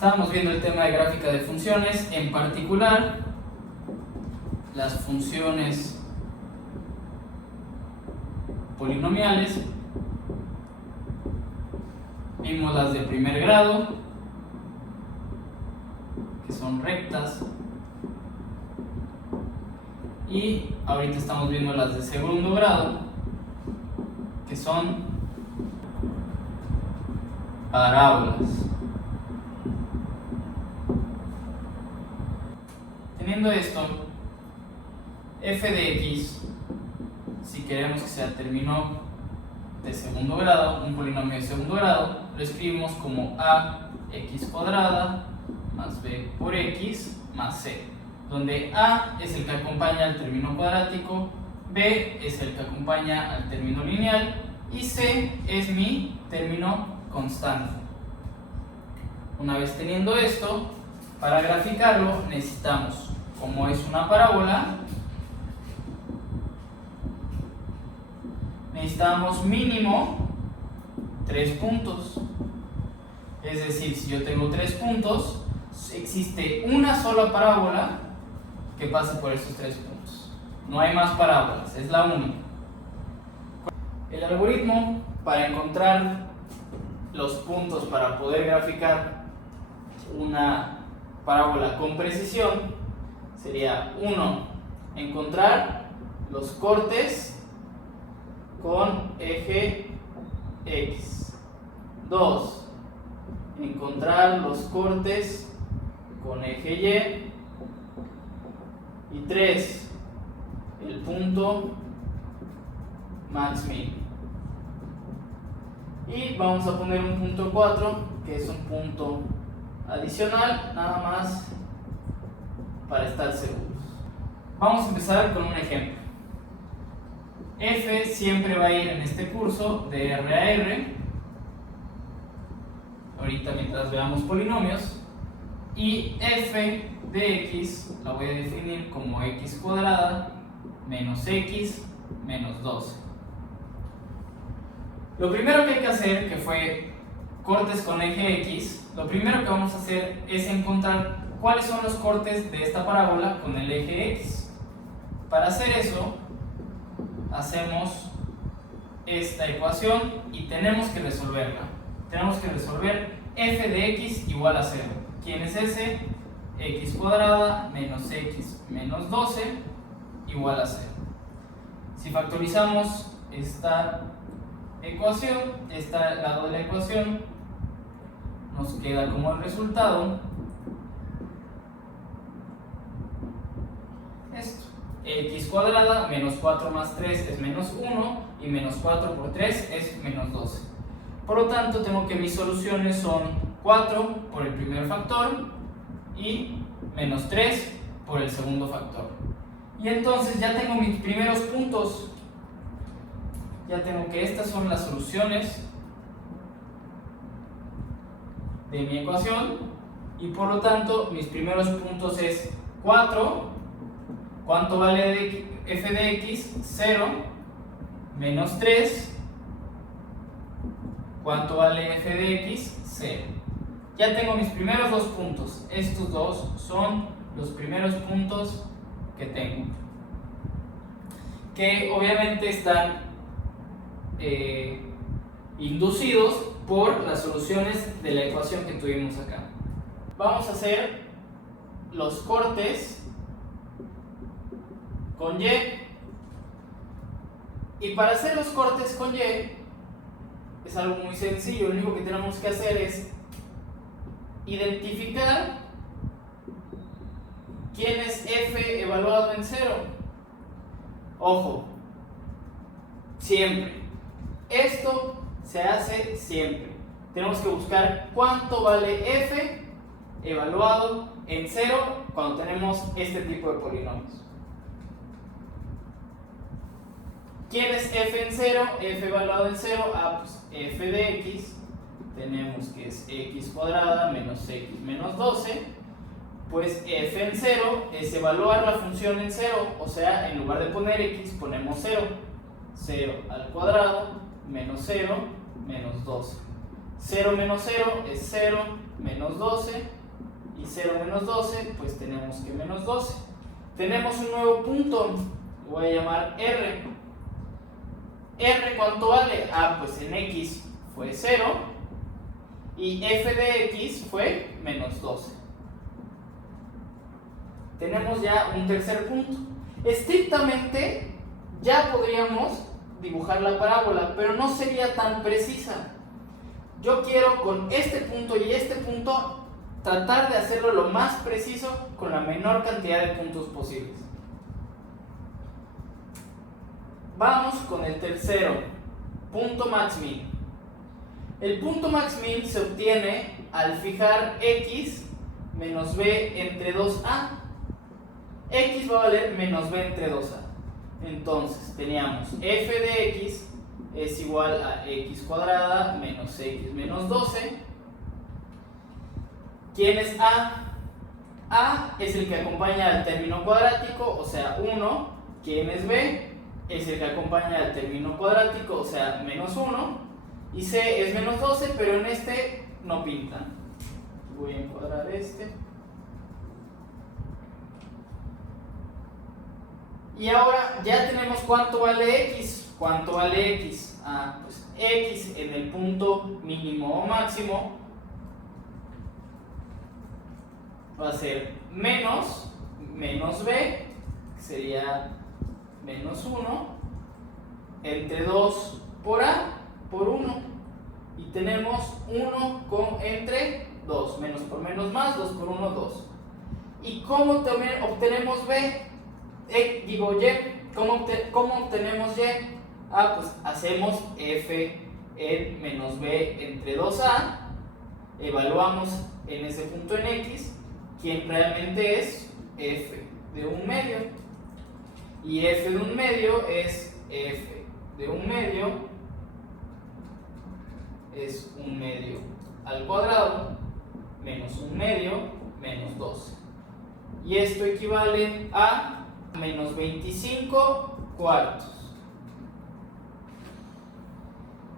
Estábamos viendo el tema de gráfica de funciones, en particular las funciones polinomiales. Vimos las de primer grado, que son rectas, y ahorita estamos viendo las de segundo grado, que son parábolas. Teniendo esto, f de x, si queremos que sea término de segundo grado, un polinomio de segundo grado, lo escribimos como ax cuadrada más b por x más c, donde a es el que acompaña al término cuadrático, b es el que acompaña al término lineal y c es mi término constante. Una vez teniendo esto, para graficarlo necesitamos, como es una parábola, necesitamos mínimo 3 puntos. Es decir, si yo tengo 3 puntos, existe una sola parábola que pase por esos 3 puntos. No hay más parábolas, es la única. El algoritmo para encontrar los puntos para poder graficar una parábola con precisión sería: 1. Encontrar los cortes con eje X. 2. Encontrar los cortes con eje Y. Y 3. El punto max min. Y vamos a poner un punto 4, que es un punto adicional, nada más para estar seguros. Vamos a empezar con un ejemplo. F siempre va a ir en este curso de R a R, ahorita mientras veamos polinomios, y f de x la voy a definir como x cuadrada menos x menos 12. Lo primero que hay que hacer, que fue cortes con eje x, lo primero que vamos a hacer es encontrar cuáles son los cortes de esta parábola con el eje x. Para hacer eso, hacemos esta ecuación y tenemos que resolverla. Tenemos que resolver f de x igual a 0. ¿Quién es ese? X cuadrada menos x menos 12 igual a 0. Si factorizamos esta ecuación, este lado de la ecuación, nos queda como el resultado esto: x cuadrada menos 4 más 3 es menos 1 y menos 4 por 3 es menos 12. Por lo tanto, tengo que mis soluciones son 4 por el primer factor y menos 3 por el segundo factor. Y entonces ya tengo mis primeros puntos. Ya tengo que estas son las soluciones de mi ecuación y por lo tanto mis primeros puntos es 4. ¿Cuánto vale f de x? 0. Menos 3. ¿Cuánto vale f de x? 0. Ya tengo mis primeros 2 puntos. Estos dos son los primeros puntos que tengo, que obviamente están inducidos por las soluciones de la ecuación que tuvimos acá. Vamos a hacer los cortes con y, y para hacer los cortes con y es algo muy sencillo. Lo único que tenemos que hacer es identificar quién es f evaluado en 0. Ojo, siempre esto se hace siempre. Tenemos que buscar cuánto vale f evaluado en 0 cuando tenemos este tipo de polinomios. ¿Quién es f en 0? F evaluado en 0, pues f de x tenemos que es x cuadrada menos x menos 12. Pues f en 0 es evaluar la función en 0, o sea, en lugar de poner x ponemos 0. 0 al cuadrado menos 0 menos 12. 0 menos 0 es 0 menos 12, y 0 menos 12, pues tenemos que menos 12. Tenemos un nuevo punto, lo voy a llamar R. ¿R cuánto vale? Ah, pues en X fue 0, y f de X fue menos 12. Tenemos ya un tercer punto. Estrictamente ya podríamos dibujar la parábola, pero no sería tan precisa. Yo quiero con este punto y este punto tratar de hacerlo lo más preciso con la menor cantidad de puntos posibles. Vamos con el tercero, punto max-min. El punto max-min se obtiene al fijar x menos b entre 2a. X va a valer menos b entre 2a. Entonces teníamos f de x es igual a x cuadrada menos x menos 12. ¿Quién es a? A es el que acompaña al término cuadrático, o sea 1. ¿Quién es b? Es el que acompaña al término cuadrático, o sea menos 1. Y c es menos 12, pero en este no pintan. Voy a encuadrar este. Y ahora ya tenemos cuánto vale x. ¿Cuánto vale x? Ah, pues x en el punto mínimo o máximo va a ser menos b, que sería menos 1, entre 2 por a por 1. Y tenemos 1 entre 2. Menos por menos más, 2 por 1, 2. ¿Y cómo obtenemos b? Y. ¿Cómo obtenemos y? Ah, pues hacemos f en menos b entre 2a, evaluamos en ese punto en x, quien realmente es f de 1/2, y f de 1/2 es f de 1/2 es 1/2 al cuadrado menos 1/2 menos 12, y esto equivale a menos 25 cuartos.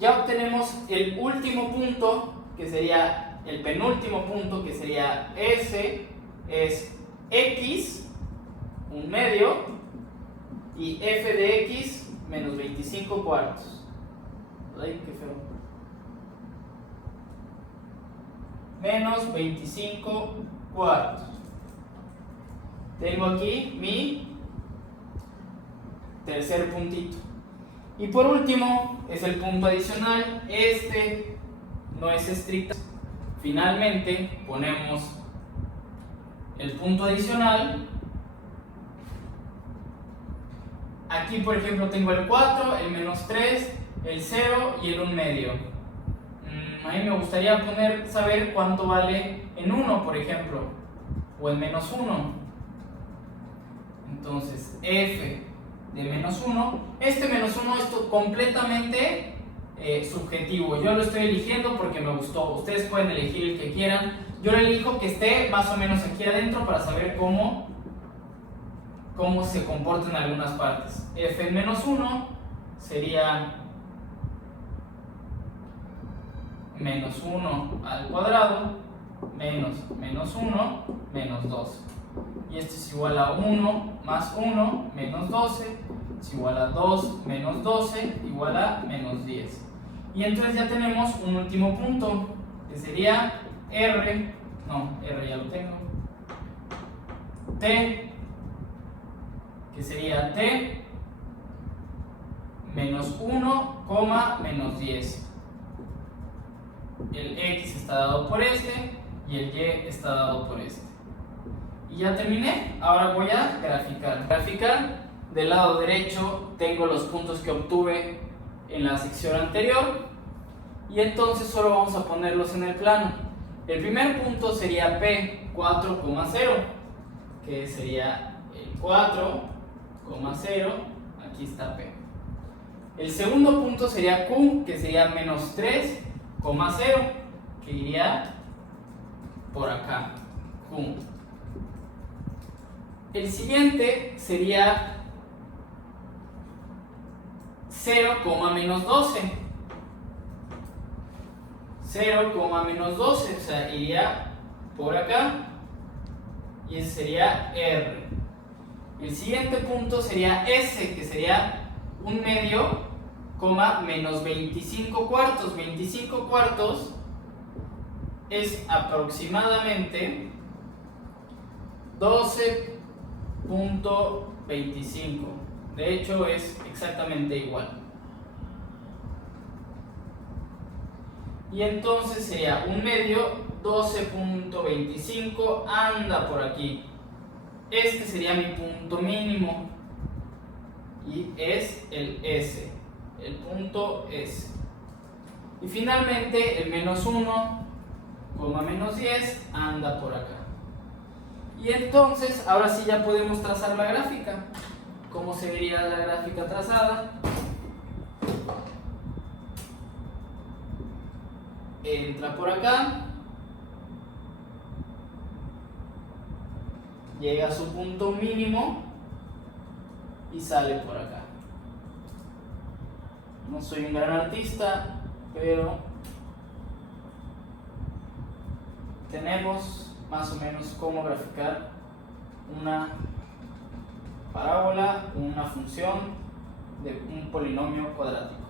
Ya obtenemos el último punto, que sería el penúltimo punto, que sería S, es X, 1/2, y F de X, menos 25 cuartos. Ay, qué feo. Menos 25 cuartos. Tengo aquí mi tercer puntito. Y por último es el punto adicional. Este no es estricto. Finalmente ponemos el punto adicional. Aquí por ejemplo tengo el 4, el menos 3, el 0 y el 1/2. A mí me gustaría saber cuánto vale en 1, por ejemplo, o en menos 1. Entonces f de menos 1, este menos 1 es completamente subjetivo. Yo lo estoy eligiendo porque me gustó. Ustedes pueden elegir el que quieran. Yo lo elijo que esté más o menos aquí adentro para saber cómo se comporta en algunas partes. F en menos 1 sería menos 1 al cuadrado menos 1 menos 12. Y esto es igual a 1 más 1 menos 12, es igual a 2 menos 12, igual a menos 10. Y entonces ya tenemos un último punto, que sería R ya lo tengo, T, que sería T menos 1, menos 10. El X está dado por este y el Y está dado por este. Y ya terminé. Ahora voy a graficar. Del lado derecho tengo los puntos que obtuve en la sección anterior, y entonces solo vamos a ponerlos en el plano. El primer punto sería P 4,0, que sería el 4,0, aquí está P. El segundo punto sería Q, que sería menos 3,0, que iría por acá, Q. El siguiente sería 0, menos 12. 0, menos 12, o sea, iría por acá y ese sería R. El siguiente punto sería S, que sería 1/2, menos 25 cuartos. 25 cuartos es aproximadamente 12.25. De hecho, es exactamente igual. Y entonces sería 1/2, 12.25, anda por aquí. Este sería mi punto mínimo y es el S, el punto S. Y finalmente el menos 1, menos 10 anda por acá. Y entonces ahora sí ya podemos trazar la gráfica. ¿Cómo se vería la gráfica trazada? Entra por acá, llega a su punto mínimo y sale por acá. No soy un gran artista, pero tenemos más o menos cómo graficar una parábola, una función de un polinomio cuadrático.